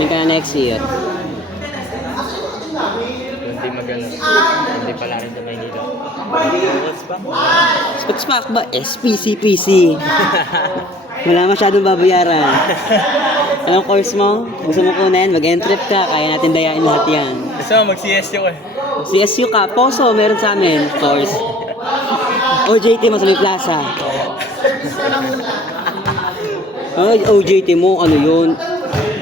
Kami ka na next year. Hindi magano. Hindi pala rin sa Maynila. Sports Pack ba? SPC-PC. Wala masyadong babayaran. Anong course mo? Gusto mo kunin? Mag-entrep ka. Kaya natin dayain lahat yan. Gusto mo mag-CSU ka? CSU ka. Poso, meron sa amin. Course. OJT mo sa may plaza. OJT mo, ano yun?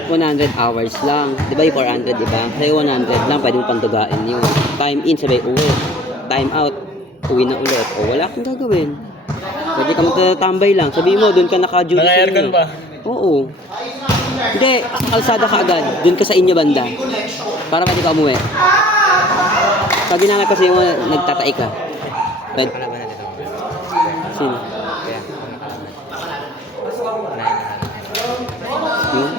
100 hours lang. Di ba yung 400, di ba? Sa'yo 100 lang, pwede mo pantugain yun. Time in, sabay uwi. Time out, uwi na ulit. O wala kang gagawin. Pwede ka magtatambay lang. Sabihin mo, doon ka naka-duty sa Naka-aircon inyo. ba? Oo. Hindi, kalsada ka agad. Doon ka sa inyo banda. Para pwede ka umuwi. Pag ginanap kasi mo, nagtatai ka. Pwede. Kalaban na nito. Sino? Kaya, kung nakalaban. Yun?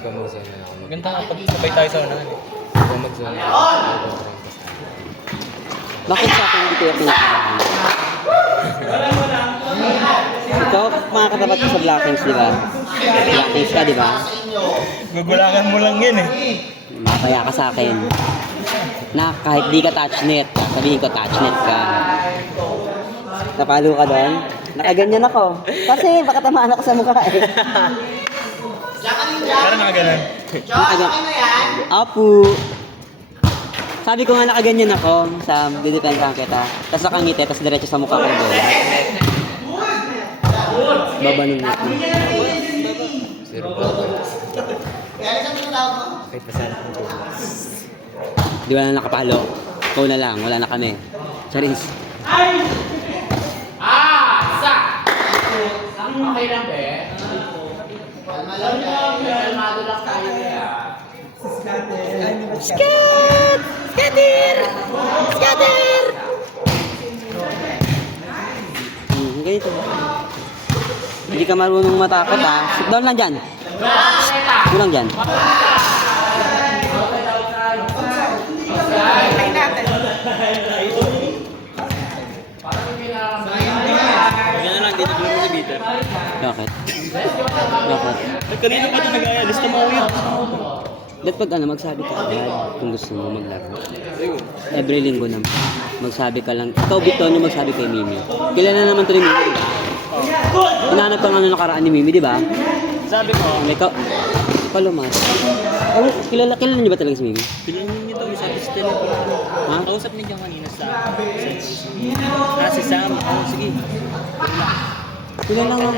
Ikaw mag-zone na ako. Ganda nga, pag sabay tayo sa unahan eh. Ikaw mag-zone na ako. Bakit sa akin hindi ko yung pinakalaan? Ikaw, mga katapat ko sa Blackings, di ba? Blackings ka, di ba? Gugulangan mo lang yan eh. Mapaya ka sa akin. Na kahit di ka touchnet, sabihin ko touchnet ka. Napalo ka doon? Nakaganyan ako. Kasi baka tamaan ako sa mukha eh. Parang nakaganon. Apu. Sabi ko nga nakaganyan ako sa didepensahan kita. Tapos nakangiti, tapos diretso sa mukha ko doon. Babanong natin. Zero ba? Kahit masarap ng tulas. Di ba na nakapalo? Ikaw na lang, wala na kami. Charis. Okay lang, be. Kalmado lang tayo, Skat! Skater! Skater! Ganito. Hindi ka marunong matakot ha. Sit down lang dyan. Sit lang dyan. Ganyan na lang, dito lang sa Peter. Bakit? Bakit? Kanina pa ito nag-aya, lista mo yun. Dapat pag ano, magsabi ka agad kung gusto mo maglaro. Every linggo naman. Magsabi ka lang. Ikaw, Victor, yung magsabi kay Mimi. Kilala naman to ni Mimi, di ba? Hinahanap ka nga nakaraan ni Mimi, di ba? Sabi ko, Ikaw, Palomas. Oh, kilala niyo ba talaga si Mimi? piliin niyo ito, sabi sa telepono. Ha? Kausap niya kanina sa si Sam. Oh, sige. Kilala nga.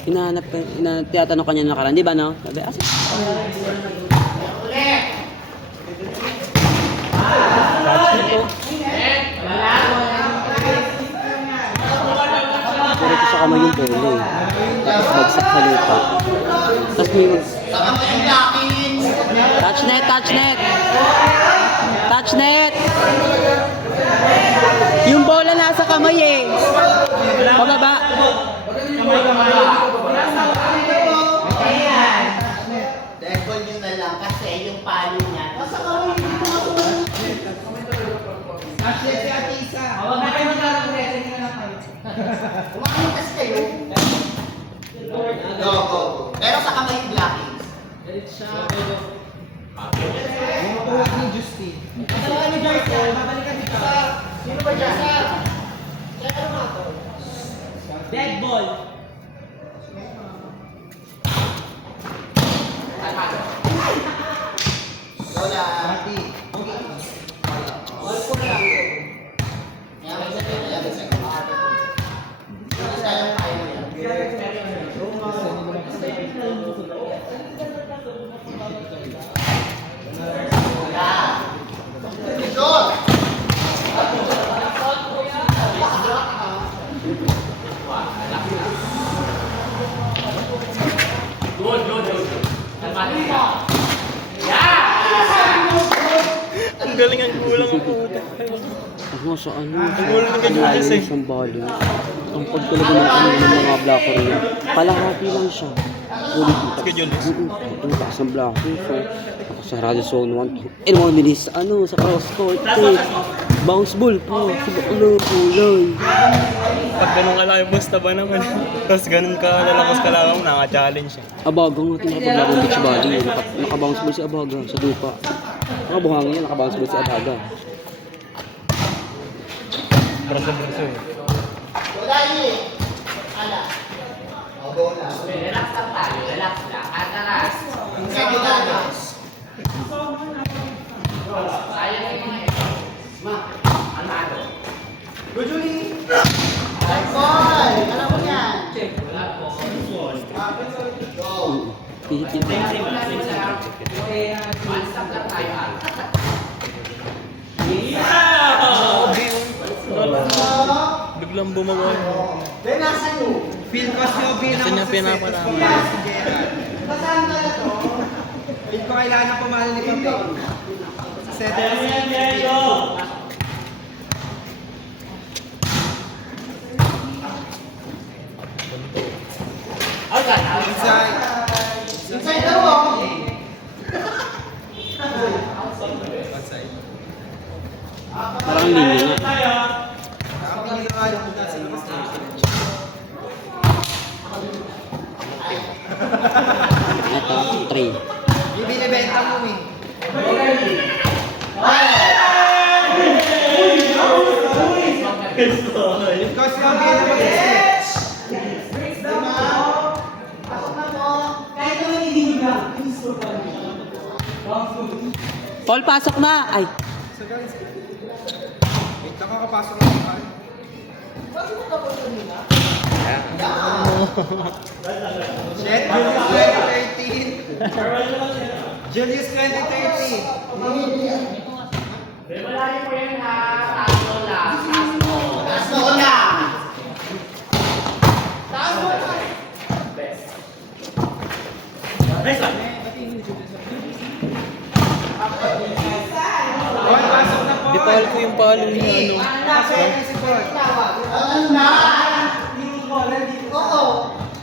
Hinahanap ka, tinatanong ka niya nakaraan, di ba no? Sabi, asa? Puro ko sa kamay yung polo eh. Tapos bagsak sa lupa. Tapos may touchnet, touchnet! Touchnet! Yung bola nasa kamay eh. Pababa. Dead ball yun na lang kasi yung palo niya. Kumain kasi kayo. Go, go. Pero sa kamay yung blockings. Sino ba dyan? Dead ball. Lola. All po lang. Ang galing ang gulang ang puta. Ako sa ano? gulo ng ganyan Layo kasi. ng balo. Ang pagtulaga ng ano ng mga blocker yun. Kalahati lang siya. Ulit. Schedule. Ang taas ng blocking. So, nakasarado zone 1. Eh, mga nilis sa ano, sa cross court. Eh. Bounce ball po. Ano, pulay. Pag ganun ka lang, basta ba naman? Tapos ganun ka lalakas ka lang, naka-challenge siya. Abaga nga tinapaglaro ng beach volley. Nakabounce ball si Abaga sa lupa. Nakabuhangin niya, nakabounce ball si Abaga. Braso-braso eh. Wala yun. Ala. O, go lang. Relax lang tayo. Relax lang. Ataras. Ataras. Sayang yung mga ito. Ma, ano? Go, Julie! Ball! Alam mo yan. Wala po. Go. Pihit yun. One stop lang tayo. Biglang bumagawa. Then, nasa mo? Feel ko si Obi Kasi niya pinaparama. Basahan ka na to. Feel ko kailangan pumahal ni Papi. Sa setter. Inside. Inside daw oh. Outside. Parang linya nga. Ang pinagawa yung muna sa labas na Ito, 3. Ibinibenta mo eh. Feel ko si Obi na mag-stretch. Paul, pasok na! Ay, So guys, wait, nakakapasok na yung car. Shit, Julius 2013. Julius 2013. Taas mo na. Paul, pasok na Paul. Di pa ko yung palo niya, ano. Pasok na si Paul. Ano na? Oo.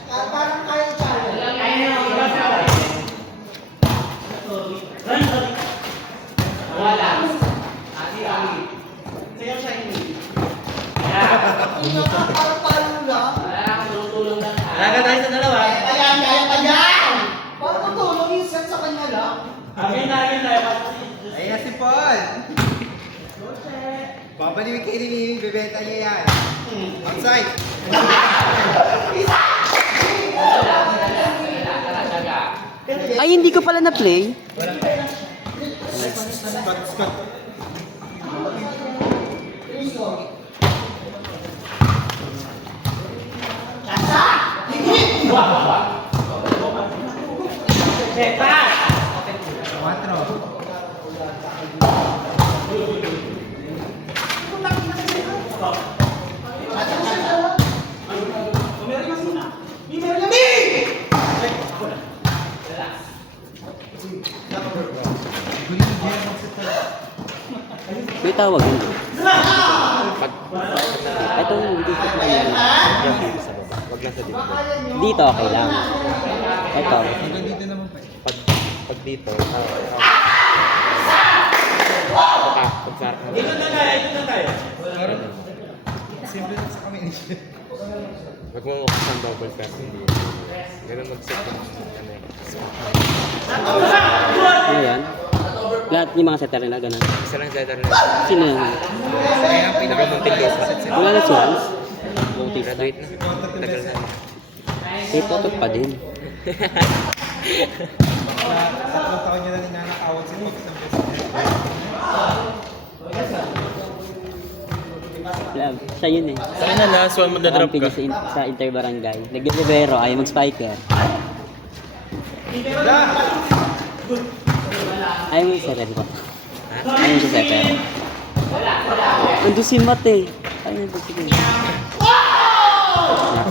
Parang kaya siya. Parang palo lang. Laga tayo sa dalawa. Kaya pa yan. Parang tutulong yung set sa kanya lang. Ayan na si Paul. Babalik kay Nini, bibenta niya yan. Outside. ay hindi ko pala na-play. Scott. Quatro. May tawag yun. Ito, hindi ko pa yan. Wag lang sa dito. Dito, okay lang. Ito. Hanggang dito naman pa. Pag dito, pag dito na tayo. Parang simple lang sa kami. Wag mo makas ng double pass, hindi. Ganun mag-set ng ano eh. Ano yan? Lahat yung mga setter nila, ganun. Isa lang setter na. Sino yan? Kaya ang Pinakamuntilosa. Wala na si Hans? Bautista. Graduate na. Tagal na. Eh, totot pa din. tatlong taon niya na ninanakawag si Fox ng Love. Siya yun eh. Saan na last one magdadrop Kakampi ka? niya sa interbarangay. Nag-libero, ayaw mag-spiker. Ayaw mo yung setter ko. Ayaw mo yung setter. Ando si Matt eh. Ayaw mo yung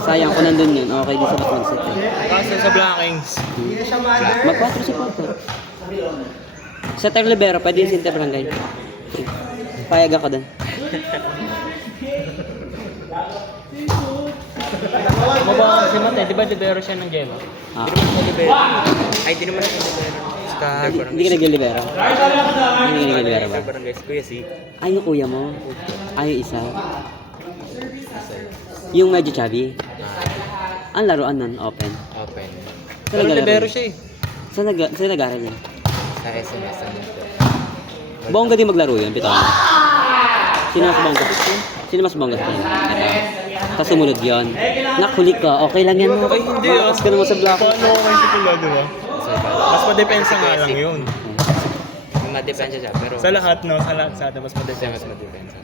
sayang ko nandun yun. Okay, di sa Matt mag-set eh. Kaso sa Blackings. Hindi na siya mother. Mag-4 si 4. Setter libero, pwede yung sa interbarangay. Payag ako dun. Mababa si Mate, di ba libero siya ng Gemma? Ah. Di naman siya libero. Ay, di naman siya libero. Hindi ka naglilibero? Hindi ka naglilibero ba? Barangay, kuya si. Ay, yung kuya mo? Ay, yung isa? Yung medyo chubby? Ang laruan nun, open. Open. Saan Pero naglalaro? libero siya eh. Saan nag-aaral yan? Sa SMS ano po. Bongga din maglaro yun, bitaw mo. Sino mas bongga? Sino mas bongga sa kanya? Ito. Tapos sumunod yun. Nakhuli ka, okay lang yan mo. Ay, hindi ah. Malakas ka naman sa block. Paano ako kayo si Kuya, di ba? Mas madepensa nga lang yun. Madepensa siya, pero Sa lahat, no? Sa lahat, sa atin, mas madepensa. mas madepensa.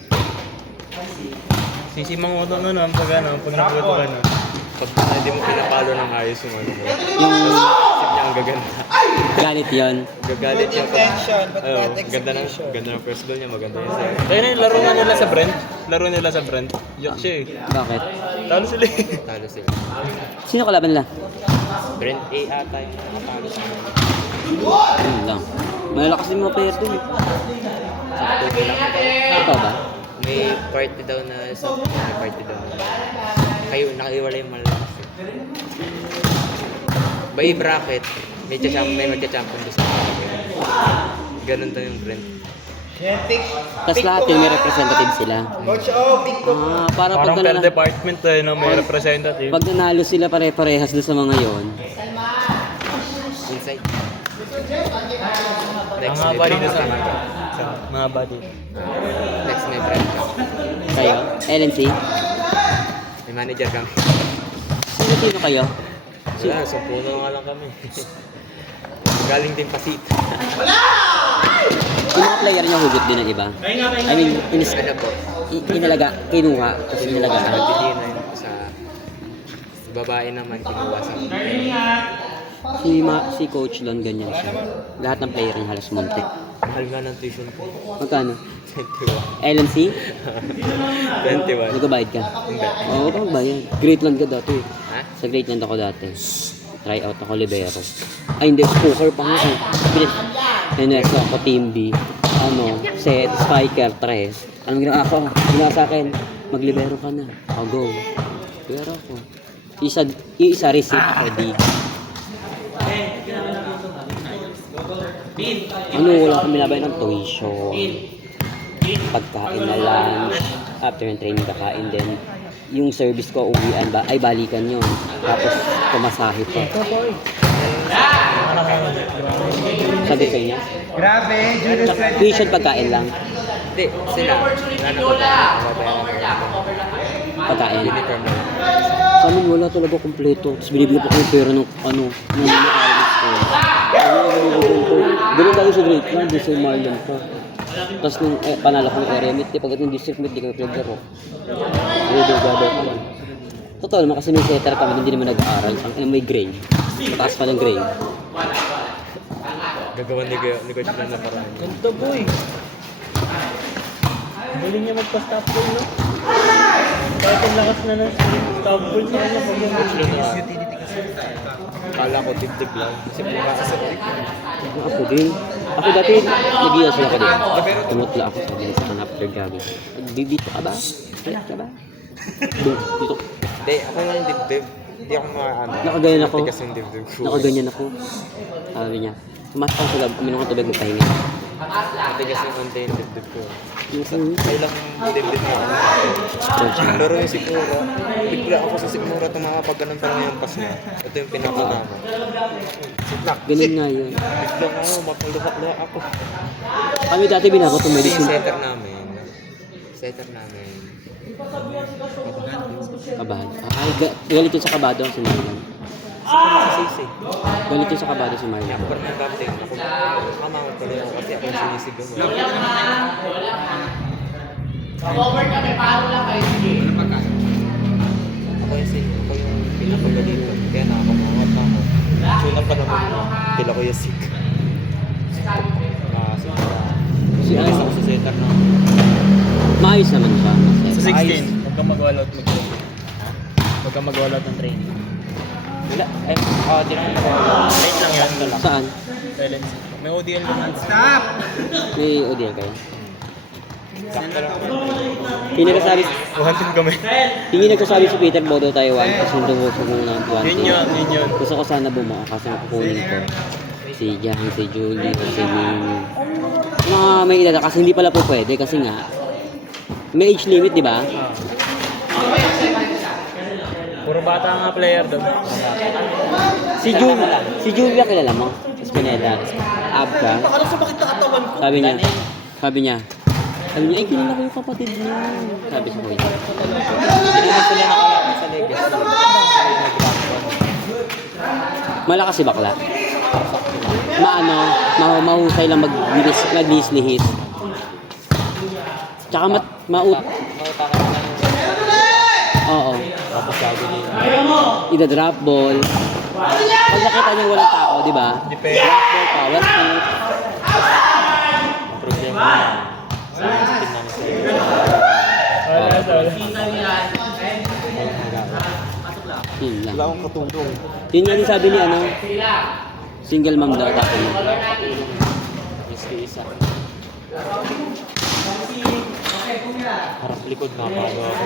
Sisimang mo ito nun, pag naputo ka na. Pag hindi mo pinapalo ng ayos yung ano mo, Yung isip niya ang gaganda. galit yun. Gagalit niya pag... Intention, but Oo, not execution. ganda ng first goal niya, maganda yun sa'yo. Kaya na laro nga nila sa Brent. Laro nila sa Brent. Yak siya eh. Bakit? Talo sila eh. Talo sila. Sino kalaban nila? Brent A ata yung nakatalo sa akin. Yun lang. Malalakas din mga player dun eh. Sakto lang. Ikaw ba? May party daw na may party daw na kayo nakaiwala yung malalakas. By bracket, may magka-champion doon sa bracket. Ganun daw yung Brent. Tapos lahat yung may representative sila. Coach O, big cook. Parang pag Parang per nanalo, department eh, na may representative. pag nanalo sila pare-parehas doon sa mga yon. Inside. Ang Next haba may dito sa Brent. mga body. Next may Brent. Kayo? LNC? May manager kami. Sino kayo? Wala, sa puno nga lang kami. Galing din Pasit. Yung mga player niya hugot din ng iba. I mean, Ano po? inalaga, kinuha, tapos inalaga. Hindi na yun sa babae naman kinuha sa Si Coach Lon, ganyan siya. Lahat ng player niya halos muntik. mahal nga ng tuition ko. Magkano? 21. LNC? 21. Nagbabayad ka? Hindi. Oo, oh, magbayad. Greatland ka dati. Ha? Sa Greatland ako dati. Try out ako libero. Ay, hindi. Poker pa nga. NS ako, Team B. Set, Spiker, Tres. Anong ginawa ako? Ginawa sa akin, maglibero ka na. I'll go. Libero ako. Isa receipt for D. Wala kami labay ng tuition. Pagkain na lunch. After ng training, kakain din. Yung service ko, uwian ba? Ay, balikan yun. Tapos, pumasahe pa. Sabi sa inyo? Grabe, Julius Tsaka, tuition, pagkain lang. Hindi, sila. Pagkain. Uniform na. Sa amin, wala talaga kompleto. Tapos binibigyan pa kayo pera ng ng mga school. Ganun tayo sa Greatland, sa Marlon pa. Tapos nung panalo ko ng area meet, pagkat ng district meet, di kami pinaglaro. Redo gather pa lang. Totoo naman kasi may setter kami, hindi naman nag-aaral. Ang may grade. Mataas pa ng grade. Gagawan ni Coach Plan na paraan. Ganda boy. Galing niya magpa-stop goal, no? Kahit ang lakas na ng stop goal sa kanya pag yung Coach Plan na. Kala ko tip-tip lang. Kasi pumasa sa tip. Ako din. Ako dati, nag-ios ako din. Tumutla ako sa bilis ako after jogging. Dito ka ba? Wala ka ba? Dito. Hindi, ako nga yung dibdib. Hindi ako maano. Nakaganyan ako. Matigas yung dibdib ko. Nakaganyan ako. Sabi niya, pumasok ako sa lab, uminom ng tubig, magpahinga. Matigas yung konti yung dibdib ko. Yung Kailang dibdib mo ako sa akin. coach niya. Pero yung Sigmura, bigla ako sa Sigmura tumapag ganun pa lang yung pass niya. Ito yung pinakuna ko. Sitlak. Ganun nga yun. Bigla nga ako, mapaluha ako. Kami dati binako itong Yung medicine. setter namin. Kabahan. Ay, galit yun sa kabado si Marlon. Sisi. Galit yun sa kabado si Marlon. Ako parang captain. Ako kamamot pa rin ako kasi ako yung sinisigaw. Over kami, paro lang kayo. Ako yung pinapagalitan. Kaya nakakamawat na ako. Sunan pa naman. Tila ko yung sick. Si Alis ano, ako sa setter na. maayos naman siya. Sa 16, huwag kang mag-wallout mag-training. Huwag kang mag-wallout ng training. Wala. Di naman ako. Late lang yan. Saan? LNC. May ODL naman. Stop! May ODL kayo? Yung nagsasabi, Wanted kami. yung nagsasabi si Peter, bodo tayo 1, kasi hindi ko muna ng 1. Yun yun. Gusto ko sana bumuo kasi kukunin ko si Jang, si Julie, si Ming. Mga may edad kasi hindi pala po pwede kasi nga may age limit, di ba? Puro bata nga player doon. Si Julia kilala mo? Espineda. Abka. Sabi niya, ay kilala ko yung kapatid niya. Sabi sa kuya. Hindi naman sila nakalaman sa Legas. Malakas si bakla. Mahusay lang maglihis-lihis. Tsaka Mautaka na lang. oo. Tapos sabi niya. Ida-drop ball. Pag nakita niya walang tao, di ba? Depende. Drop ball, power speed. Ang problema na. Sa team namin sa Yun lang. Wala akong katulong. Yun nga din sabi ni single mom daw tapos. Miski isa. Harap likod na pagawa ko.